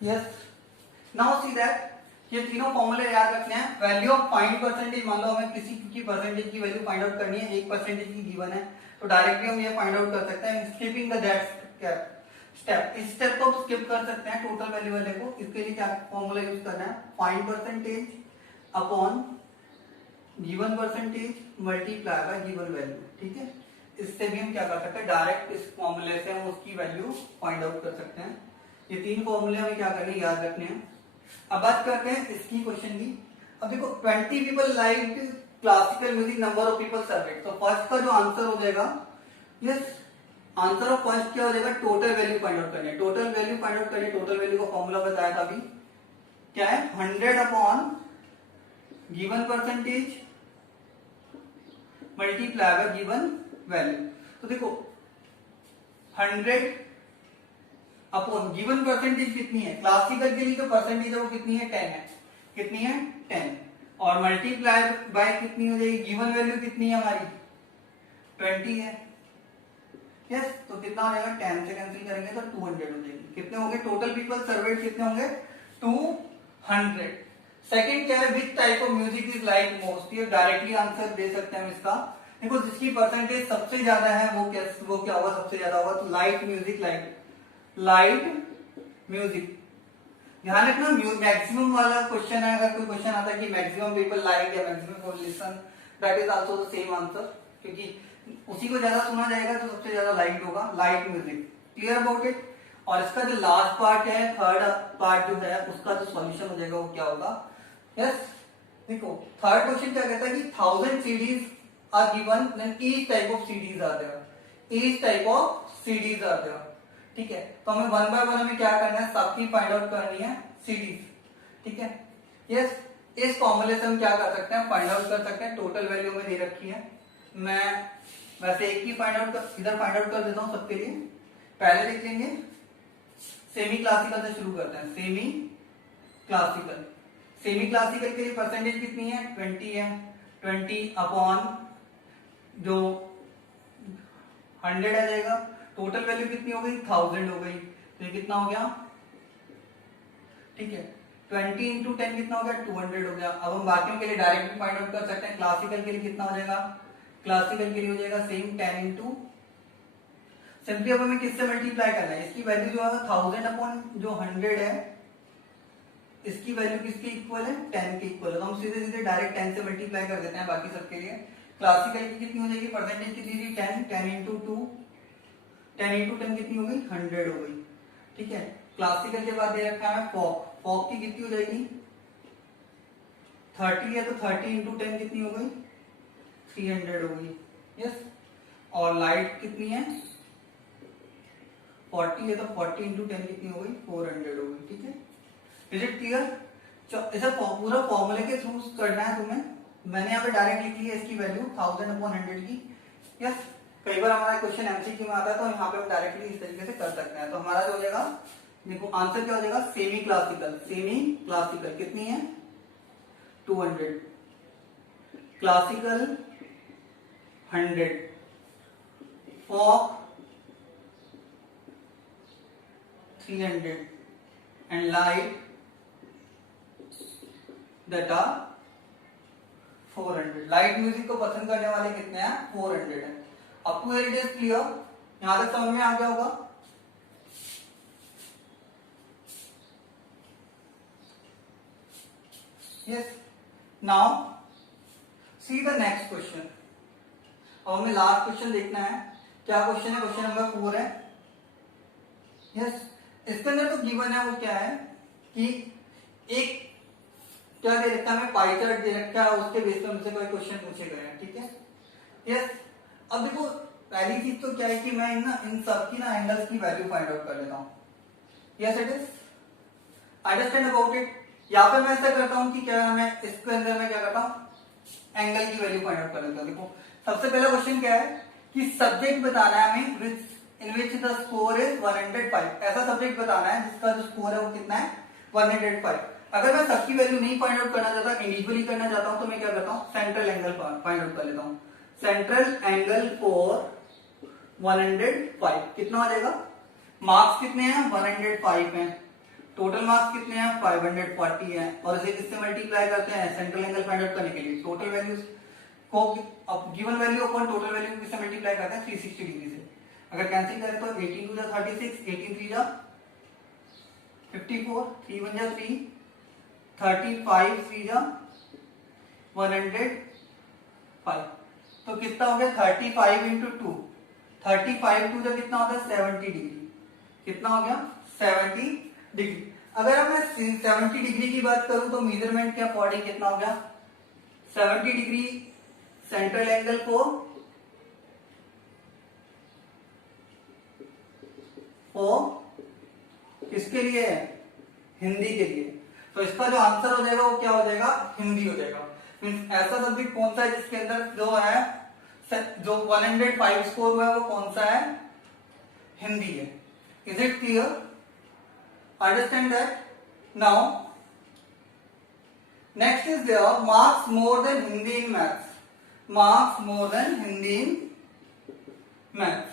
Yes, now see that ये तीनों फॉर्मूले याद रखने हैं। वैल्यू ऑफ फाइंड परसेंटेज, मान लो हमें किसी की परसेंटेज की वैल्यू फाइंड आउट करनी है, 1% की गिवन है, तो डायरेक्टली हम ये फाइंड आउट कर सकते हैं स्किपिंग द दैट स्टेप। इस स्टेप को स्किप कर सकते हैं टोटल वैल्यू वाले को। इसके लिए क्या फॉर्मूला यूज करना है, find percentage upon given percentage multiply by given value. ठीक है, इससे भी हम क्या कर सकते हैं, डायरेक्ट इस फॉर्मूले से हम उसकी वैल्यू फाइंड आउट कर सकते हैं। ये तीन फॉर्मूले हमें क्या करने, याद रखने हैं। अब बात करते हैं इसकी क्वेश्चन की। अब देखो 20 people like classical music, number of people served. तो फर्स्ट का जो आंसर हो जाएगा, यस, आंसर ऑफ फर्स्ट क्या हो जाएगा, टोटल वैल्यू फाइंड आउट करनी है। टोटल वैल्यू फाइंड आउट करनी, टोटल वैल्यू का फॉर्मूला बताया था अभी, क्या है, 100 upon given percentage multiply by given value. तो देखो 100 अपॉन गिवन परसेंटेज कितनी है, क्लासिकल के लिए जो परसेंटेज है वो कितनी है, 10 है। कितनी है, 10, और मल्टीप्लाई बाय कितनी हो जाएगी, गिवन वैल्यू कितनी है हमारी, 20 है। यस, तो कितना हो जाएगा, 10 से कैंसिल करेंगे तो 200 हो जाएगी। कितने होंगे टोटल पीपल सर्वेड, कितने होंगे, 200। सेकंड क्या है, which type of music is like most. ये डायरेक्टली आंसर दे सकते हैं हम इसका। देखो जिसकी परसेंटेज सबसे ज्यादा है वो क्या होगा, सबसे ज्यादा होगा, तो लाइट म्यूजिक, लाइट म्यूजिक। ध्यान रखना मैक्सिमम वाला क्वेश्चन है, अगर कोई क्वेश्चन आता है कि मैक्सिमम पीपल लाइक या maximum listen, that is also the same answer, क्योंकि उसी को ज्यादा सुना जाएगा तो सबसे ज्यादा लाइक होगा, light music. Clear about it. और इसका जो लास्ट पार्ट है, थर्ड पार्ट जो है, उसका जो सॉल्यूशन हो जाएगा वो क्या होगा। यस, देखो थर्ड क्वेश्चन क्या कहता है कि 1000 CDs are given, then each type of CDs are there, each type of CDs are there. ठीक है, तो हमें 1 बाय 1 हमें क्या करना है, सबकी फाइंड आउट करनी है सीडीज। ठीक है, यस, इस फॉर्मूले से हम क्या कर सकते हैं, फाइंड आउट कर सकते हैं। टोटल वैल्यू में दे रखी है, मैं वैसे एक की फाइंड आउट इधर फाइंड आउट कर देता हूं सबके लिए। पहले देख लेंगे सेमी क्लासिकल से शुरू करते हैं। सेमी क्लासिकल, सेमी क्लासिकल के लिए परसेंटेज कितनी है, 20 है। 20 अपॉन जो 100 आ जाएगा, टोटल वैल्यू कितनी हो गई, 1000 हो गई, तो ये कितना हो गया, ठीक है, 20 इंटू 10 कितना हो गया, 200 हो गया। अब हम बाकियों के लिए डायरेक्टली फाइंड आउट कर सकते हैं। क्लासिकल के लिए कितना हो जाएगा, क्लासिकल के लिए हो जाएगा सेम 10 इंटू, सिंपली अब हमें किससे मल्टीप्लाई करना है, इसकी वैल्यू जो है 1000 अपॉन जो 100 है, इसकी वैल्यू किसके इक्वल है, 10 के इक्वल है। तो हम सीधे सीधे डायरेक्ट 10 से मल्टीप्लाई कर देते हैं बाकी सबके लिए। क्लासिकल की कितनी हो जाएगी, परसेंटेज कितनी थी, 10, 10 इंटू 2, 10 इंटू 10 कितनी हो गई, 100 हो गई। ठीक है, क्लासिकल के बाद दे रखा है फॉक, फॉक की कितनी हो जाएगी, 30 है, तो 30 इंटू 10 कितनी हो गई, 300 हो गई। यस, और लाइट कितनी है, 40 है, तो 40 इंटू 10 कितनी हो गई, 400 हो गई। ठीक है, इज इट क्लियर। ऐसा पूरा फॉर्मूले के थ्रू करना है तुम्हें। मैंने यहाँ पे डायरेक्ट लिख ली है इसकी वैल्यू 1000 अपॉन 100 की। यस, कई बार हमारा क्वेश्चन एमसीक्यू में आता है तो यहाँ पे हम डायरेक्टली इस तरीके से कर सकते हैं। तो हमारा जो हो जाएगा, देखो आंसर क्या हो जाएगा, सेमी क्लासिकल, सेमी क्लासिकल कितनी है, 200, classical 100, folk 300 and light that are 400। Light music को पसंद करने वाले कितने हैं, 400 है। Up to here it is clear, यहां तक समझ में आ गया होगा। Yes, now see the next question. अब हमें लास्ट क्वेश्चन देखना है। क्या क्वेश्चन है, क्वेश्चन नंबर 4 है। यस, इसके अंदर तो गिवन है वो क्या है कि एक क्या दे रखा है, हमें पाई चार्ट दे रखा है, उसके बेस पे हमसे कोई क्वेश्चन पूछे गए हैं। ठीक है, यस, अब देखो पहली चीज तो क्या है कि मैं इन सब की एंगल्स की वैल्यू फाइंड आउट कर लेता हूं। Yes it is, understand about it. यहाँ पे मैं ऐसा करता हूँ कि क्या मैं इसके अंदर मैं क्या करता हूँ, एंगल की वैल्यू फाइंड आउट कर लेता हूँ। देखो सबसे पहला क्वेश्चन क्या है कि सब्जेक्ट बताना है हमें इन विच द स्कोर इज 105। ऐसा सब्जेक्ट बताना है जिसका जो स्कोर है वो कितना है, 105। अगर मैं सबकी वैल्यू नहीं फाइंड आउट करना चाहता, इंडिविजुअली करना चाहता हूं, तो मैं क्या करता हूं, सेंट्रल एंगल फाइंड आउट कर लेता हूं। सेंट्रल एंगल फॉर 105 कितना हो जाएगा, मार्क्स कितने हैं, 105 हैं। टोटल मार्क्स कितने हैं 540 है, और इसे किससे मल्टीप्लाई करते हैं सेंट्रल एंगल फाइंड आउट करने के लिए। टोटल वैल्यूज को given value upon total value को किससे मल्टीप्लाई करते हैं 360 डिग्री से। अगर कैंसिल करें तो 18 2 36, 18 3 54, 3 1 3, 35 3 105। तो कितना हो गया 35 इंटू 2, 35 2 कितना होता है 70 डिग्री। कितना हो गया 70 डिग्री। अगर अब मैं 70 डिग्री की बात करूं तो मेजरमेंट के अकॉर्डिंग कितना हो गया 70 डिग्री सेंट्रल एंगल को किसके लिए है हिंदी के लिए। तो इसका जो आंसर हो जाएगा वो क्या हो जाएगा हिंदी हो जाएगा। मींस ऐसा सब्जेक्ट कौन सा है जिसके अंदर जो है जो 105 स्कोर हुआ है वो कौन सा है हिंदी है। Is it clear? Understand that. Now next is there marks more than Hindi in maths. Marks more than Hindi in maths.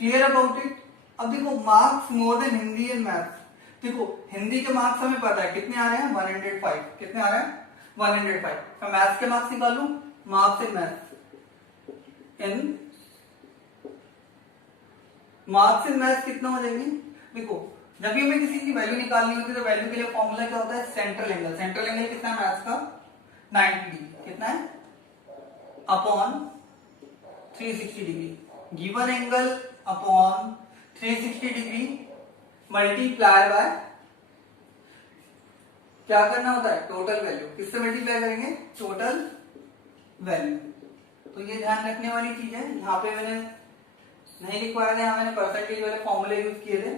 Clear about it? अब देखो marks more than Hindi in maths. देखो हिंदी के मार्क्स हमें पता है कितने आ रहे हैं 105। कितने आ रहे हैं 105। मैं मैथ्स के मार्क्स निकालू। मार्क्स इन मैथ्स कितना हो जाएंगे। देखो जब भी हमें किसी की वैल्यू निकालनी होती है तो वैल्यू के लिए फॉर्मूला क्या होता है सेंट्रल एंगल। सेंट्रल एंगल कितना है मैथ्स का 90 डिग्री। कितना है upon 360 degree. Given angle upon 360 degree multiply by क्या करना होता है टोटल वैल्यू। किससे मल्टीप्लाई करेंगे टोटल वैल्यू। तो ये ध्यान रखने वाली चीज है। यहाँ पे मैंने नहीं लिखवाया था, यहाँ मैंने परसेंटेज वाले फॉर्मूले यूज किए थे।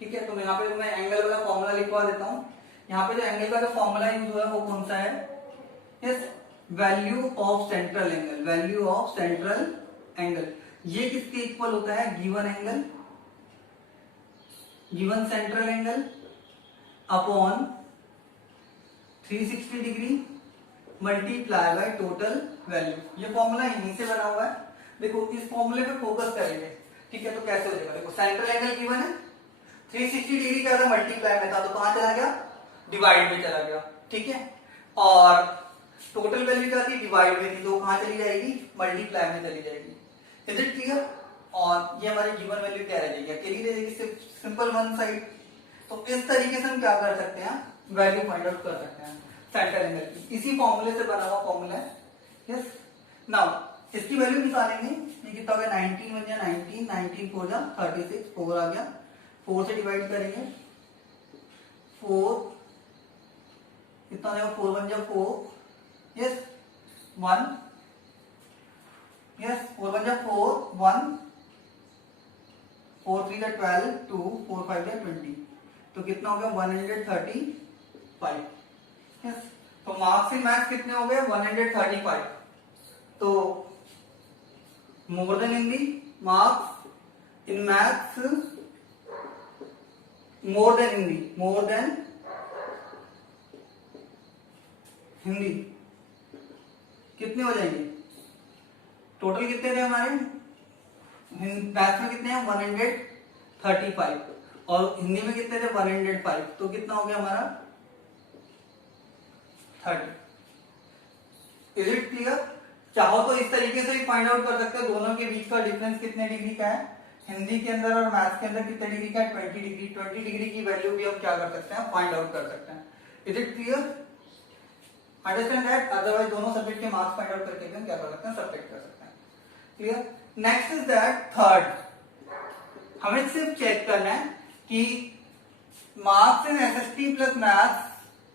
ठीक है, तो यहाँ पे मैं एंगल वाला फॉर्मूला लिखवा देता हूँ। यहाँ पे जो एंगल का जो फॉर्मूला यूज हुआ है वो कौन सा है yes value of central angle. Value of central angle ये किसके इक्वल होता है given angle given central angle upon 360 degree multiply by total value. ये फॉर्मूला यहीं से बना हुआ है। देखो इस फॉर्मूले पे फोकस करेंगे। ठीक है, तो कैसे हो जाएगा। देखो सेंट्रल एंगल गिवन है 360 डिग्री का मल्टीप्लाई में था तो कहां चला गया डिवाइड में चला गया। ठीक है, और टोटल वैल्यू क्या थी डिवाइड में थी तो कहां चली जाएगी मल्टीप्लाई में चली जाएगी। Is it clear? और ये हमारी गिवन वैल्यू क्या रह जाएगी अकेली रह जाएगी सिंपल वन साइड। तो इस तरीके से हम क्या कर सकते हैं वैल्यू फाइंड आउट कर सकते हैं सेंट्रल एंगल की। इसी फॉर्मूले से बना हुआ फॉर्मूला है। यस, नाउ इसकी वैल्यू निकालेंगे। ये कितना हो गया 19 1 19, 19 4 36, 4 आ गया। 4 से डिवाइड करेंगे 4 कितना हो जाएगा 4 1 4 यस 1 यस 4 1 4 1 4 3 12 2 4 5 20। तो कितना हो गया 135। यस, तो मार्क्स इन मैथ्स कितने हो गए 135। तो more than Hindi marks in maths more than Hindi कितने हो जाएंगे टोटल कितने थे हमारे मैथ्स में कितने हैं 135 और हिंदी में कितने थे 105। तो कितना हो गया हमारा 30। Is it clear? चाहो तो इस तरीके से भी फाइंड आउट कर सकते हो दोनों के बीच का डिफरेंस कितने डिग्री का है। हिंदी के अंदर और मैथ्स के अंदर कितने डिग्री का है 20 डिग्री। 20 डिग्री की वैल्यू भी हम क्या कर सकते हैं फाइंड आउट कर सकते हैं। Is it clear? Understand that? Otherwise दोनों सब्जेक्ट के मार्क्स फाइंड आउट करके भी हम क्या कर सकते हैं सब्ट्रैक्ट कर सकते हैं। Clear? Next is that third हमें सिर्फ चेक करना है कि marks in SST plus maths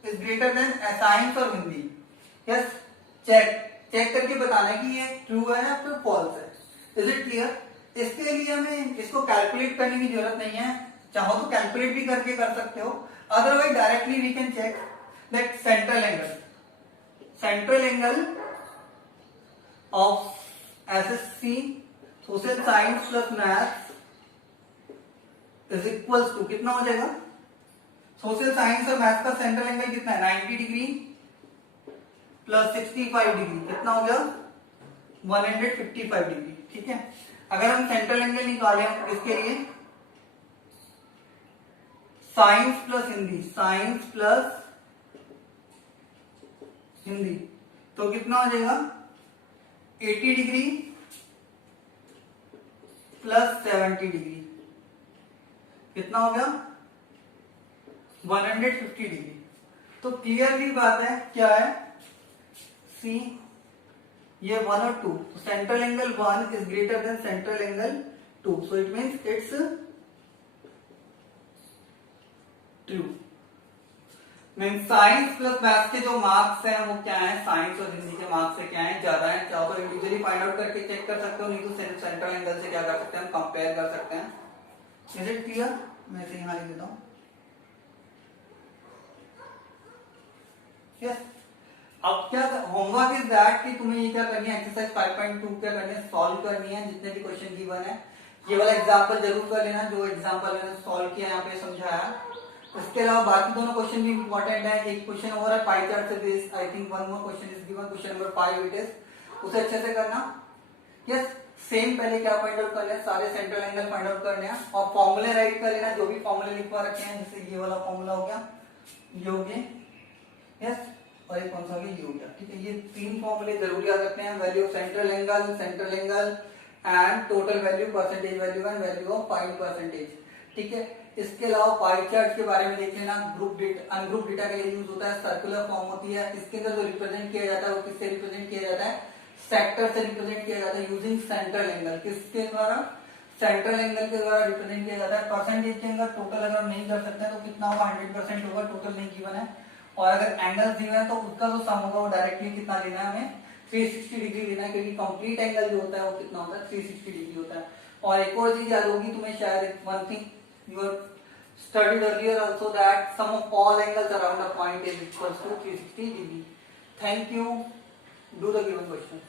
is greater than science और हिंदी। यस, चेक करके बताना है कि ये ट्रू है या फिर फॉल्स है। Is it clear? इसके लिए हमें इसको कैलकुलेट करने की जरूरत नहीं है। चाहो तो कैलकुलेट भी करके कर सकते हो, otherwise directly we can check that central angle of SSC social science plus maths is equals to कितना हो जाएगा सोशल साइंस और मैथ्स का सेंट्रल एंगल कितना है 90 डिग्री प्लस 65 डिग्री कितना हो गया 155 डिग्री। ठीक है, अगर हम सेंट्रल एंगल निकालें इसके लिए science plus Hindi, science plus Hindi, तो कितना हो जाएगा 80 डिग्री प्लस 70 डिग्री, कितना हो गया 150 डिग्री। तो क्लियरली बात है क्या है, सी ये 1 और 2, तो central angle 1 is greater than central angle 2, so it means it's true. Mean science plus maths के जो मार्क्स हैं वो क्या है, साइंस और हिंदी के मार्क्स से क्या है ज्यादा है। चाहो तो इंडिविजुअली फाइंड आउट करके चेक कर सकते हो, नहीं तो सेंट्रल एंगल से क्या कर सकते हैं हम कंपेयर कर सकते हैं। Is it clear? मैं इसे यहां लिख देता हूं। यस, अब क्या होमवर्क इज दैट कि तुम्हें ये क्या करनी है, एक्सरसाइज 5.2 क्या करनी है, सॉल्व करनी है जितने भी क्वेश्चन गिवन है। ये वाला एग्जांपल जरूर कर लेना जो एग्जांपल मैंने सॉल्व किया यहाँ पे समझाया। इसके अलावा बाकी दोनों क्वेश्चन भी इंपॉर्टेंट है। एक क्वेश्चन और है पाई चार्ट से based, I think one more question is given, question number 5 it is, उसे अच्छे से करना। यस, सेम पहले क्या फाइंड आउट करना है, सारे सेंट्रल एंगल फाइंड आउट करने हैं और फॉर्मूले राइट कर लेना, जो भी फॉर्मूले लिखवा रखे हैं, जैसे ये वाला फॉर्मूला हो गया, ये हो गया, यस, और एक कौन सा हो गया, ये हो गया। ठीक है, ये 3 फॉर्मूले जरूर याद रखने हैं, value of central angle and total value, percentage value and value of pi percentage. ठीक है, इसके अलावा पाई चार्ट के बारे में देख लेना, ग्रुप डेटा अनग्रुप डेटा के लिए यूज होता है, सर्कुलर फॉर्म होती है, इसके अंदर जो रिप्रेजेंट किया जाता है वो किससे रिप्रेजेंट किया जाता है, सेक्टर से रिप्रेजेंट किया जाता है यूजिंग सेंट्रल एंगल, किसके द्वारा, सेंट्रल एंगल के द्वारा रिप्रेजेंट किया जाता है। परसेंटेज के अंदर टोटल अगर हम नहीं कर सकते हैं तो कितना होगा, 100% होगा, टोटल नहीं गिवन है। और अगर एंगल दिया है तो उसका जो सम होगा वो डायरेक्टली कितना लेना है, हमें 360 डिग्री लेना है, क्योंकि कंप्लीट एंगल जो होता है वो कितना होता है, 360 डिग्री होता है। और एक और चीज याद होगी तुम्हें शायद, one thing you are studied earlier also, that sum of all angles around a point is equals to 360 degree. Thank you. Do the given question.